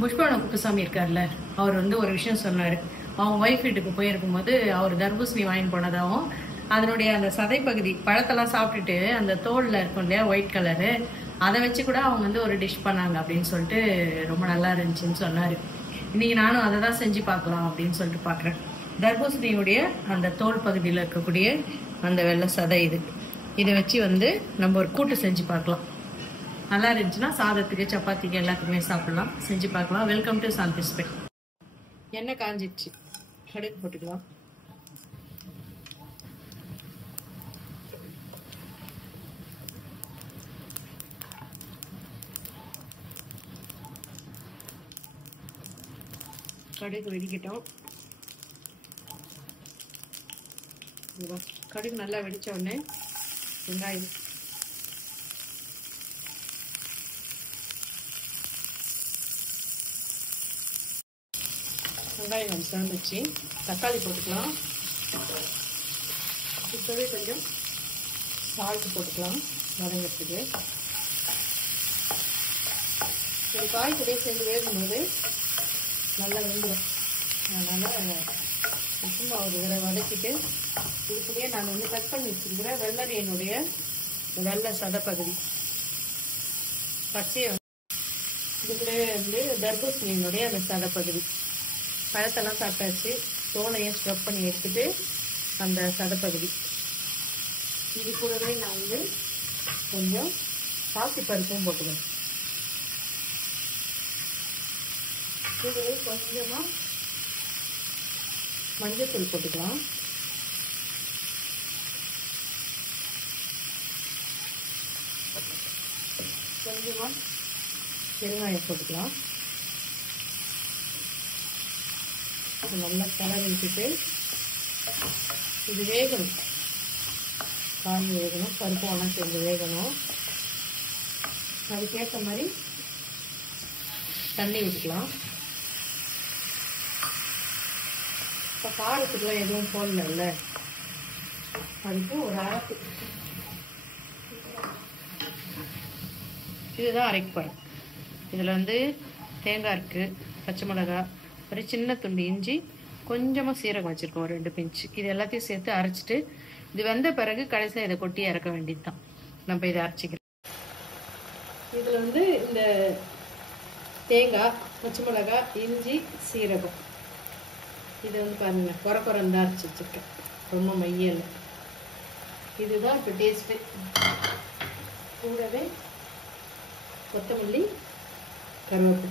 புஷ்பவன குப்புசாமி இருக்கார்ல, அவர் வந்து ஒரு விஷயம் சொன்னாரு. அவங்க ஒய்ஃப் வீட்டுக்கு போயிருக்கும்போது அவர் தர்பூசணி வாங்கி போனதாகவும், அதனுடைய அந்த சதை பகுதி பழத்தெல்லாம் சாப்பிட்டுட்டு அந்த தோல்ல இருக்கும் இல்லையா ஒயிட் கலரு, அதை வச்சு கூட அவங்க வந்து ஒரு டிஷ் பண்ணாங்க அப்படின்னு சொல்லிட்டு ரொம்ப நல்லா இருந்துச்சுன்னு சொன்னாரு. இன்னைக்கு நானும் அதை தான் செஞ்சு பார்க்கலாம் அப்படின்னு சொல்லிட்டு பார்க்குறேன். தர்பூசணியுடைய அந்த தோல் பகுதியில் இருக்கக்கூடிய அந்த வெள்ளை சதை இதை வச்சு வந்து நம்ம ஒரு கூட்டு செஞ்சு பார்க்கலாம். நல்லா இருந்துச்சுன்னா சாதத்துக்கு சப்பாத்திக்கு எல்லாத்துக்குமே சாப்பிடலாம். செஞ்சு பார்க்கலாம். வெல்கம் டு சாந்தி ஸ்பெட். எண்ணெய் காஞ்சிடுச்சு, கடுகு போட்டுக்கலாம். கடுகு வெடிக்கட்டும். கடுகு நல்லா வெடிச்ச உடனே வெங்காயம், வெங்காயம் சேர்ந்துச்சு. தக்காளி போட்டுக்கலாம். இப்போவே கொஞ்சம் சால்ட் போட்டுக்கலாம் வதங்கிறதுக்கு. ஒரு காய் கூட சேர்ந்து வேகும்போது நல்லா வெந்துடும். அதனால் சும்மா ஒரு தடவை வதக்கிட்டு இதுக்குள்ளேயே நான் வந்து கட் பண்ணி வச்சுருக்கிறேன் வெள்ளரியினுடைய வெள்ளை சதப்பகுதி பச்சையை இதுக்குள்ளேயே வந்து தர்பூசணியினுடைய அந்த சதப்பகுதி பழத்தெல்லாம் சாப்பிட்டாச்சு. தோலையும் ஸ்க்ரப் பண்ணி எடுத்துட்டு அந்த சதப்பகுதி இது கூடவே நான் வந்து கொஞ்சம் பாசிப்பருப்பும் போட்டுக்கிறேன். இது கொஞ்சமாக மஞ்சத்தூள் போட்டுக்கலாம். கொஞ்சமாக பெருங்காயம் போட்டுக்கலாம். நல்லா கலர் விட்டுட்டு இது வேகணும். காய் வேகணும், பருப்பு ஒன்றா சேர்ந்து வேகணும். அதுக்கேற்ற மாதிரி தண்ணி விட்டுக்கலாம். இப்போ காரத்துக்குலாம் எதுவும் போடல, அதுக்கு ஒரு அரைப்பு. இதுதான் அரைப்பழம். இதில் வந்து தேங்காய் இருக்குது, பச்சை மிளகாய், ஒரு சின்ன துண்டு இஞ்சி, கொஞ்சமாக சீரகம் வச்சுருக்கோம், 2 பிஞ்சு. இது எல்லாத்தையும் சேர்த்து அரைச்சிட்டு இது வெந்த பிறகு கடைசியில் இதை கொட்டி இறக்க வேண்டியது தான். நம்ம இதை அரைச்சிக்கிறோம். இதில் வந்து இந்த தேங்காய், பச்சை மிளகாய், இஞ்சி, சீரகம் இதை வந்து பாருங்கள் குறக்குறந்தான் அரைச்சி வச்சுருக்கேன், ரொம்ப மையல். இதுதான் இப்போ டேஸ்ட்டு. கூடவே கொத்தமல்லி, கருவேப்பிலை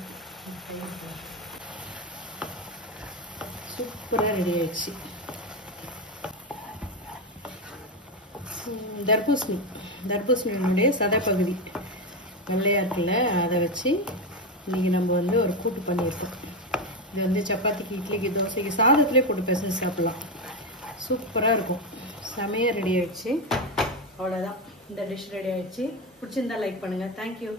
சூப்பராக ரெடி ஆயிடுச்சு. தர்பூசணியினுடைய சதைப்பகுதி வெள்ளையாக இருக்குல்ல, அதை வச்சு இன்னைக்கு நம்ம வந்து ஒரு கூட்டு பண்ணியிருக்கோம். இது வந்து சப்பாத்திக்கு, இட்லிக்கு, தோசைக்கு, சாதத்துலேயே போட்டு பிசைஞ்சு சாப்பிடலாம். சூப்பராக இருக்கும். செமையாக ரெடி ஆயிடுச்சு. அவ்வளோதான், இந்த டிஷ் ரெடி ஆயிடுச்சு. பிடிச்சிருந்தா லைக் பண்ணுங்கள். தேங்க்யூ.